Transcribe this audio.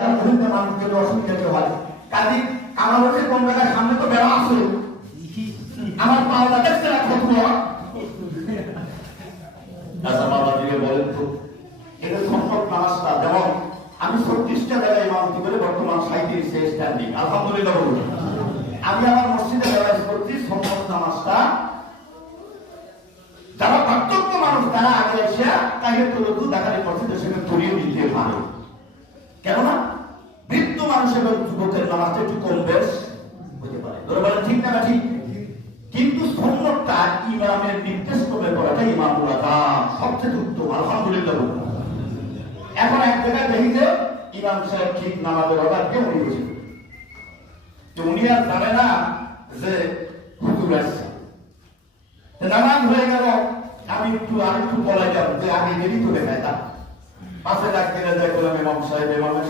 মানুষকে অসুবিধা হয় কাজে আমার হচ্ছে কোন জায়গায় সামনে তো বেড়া আছে আমার পাওয়া দেখছে না ফতুয়া বলেন তো এটা সম্পদ নামাজটা যেমন আমি 36টা জায়গায় ইমামতি করে বর্তমান 37 স্ট্যান্ডিং আলহামদুলিল্লাহ বলুন। আমি আমার মসজিদে রেওয়াজ করছি সম্পদ নামাজটা যারা পার্থক্য মানুষ তারা আগে এসে তাকে তুলতু দেখালে মসজিদের সঙ্গে পড়িয়ে দিতে পারে, কেননা বৃদ্ধ মানুষ এবং যুবকের নামাজটা একটু কম বেশ হতে পারে, ধরে বলেন ঠিক না ঠিক। কিন্তু সুন্নতটা ইমামের নির্দেশ করে করাটা ইমামুল আযাম সবচেয়ে উত্তম আলহামদুলিল্লাহ। এখন এক জায়গায় দেখি যে ইমাম সাহেব ঠিক নামাজের অর্ডার দিয়ে উনি বসে, তো উনি আর জানে না যে হুজুর আসছে, নামাজ হয়ে গেল। আমি একটু বলাই যাব যে আগে দেরি করে নেয় তা পাশে ডাক দিলে যাই বললাম ইমাম সাহেব ইমামের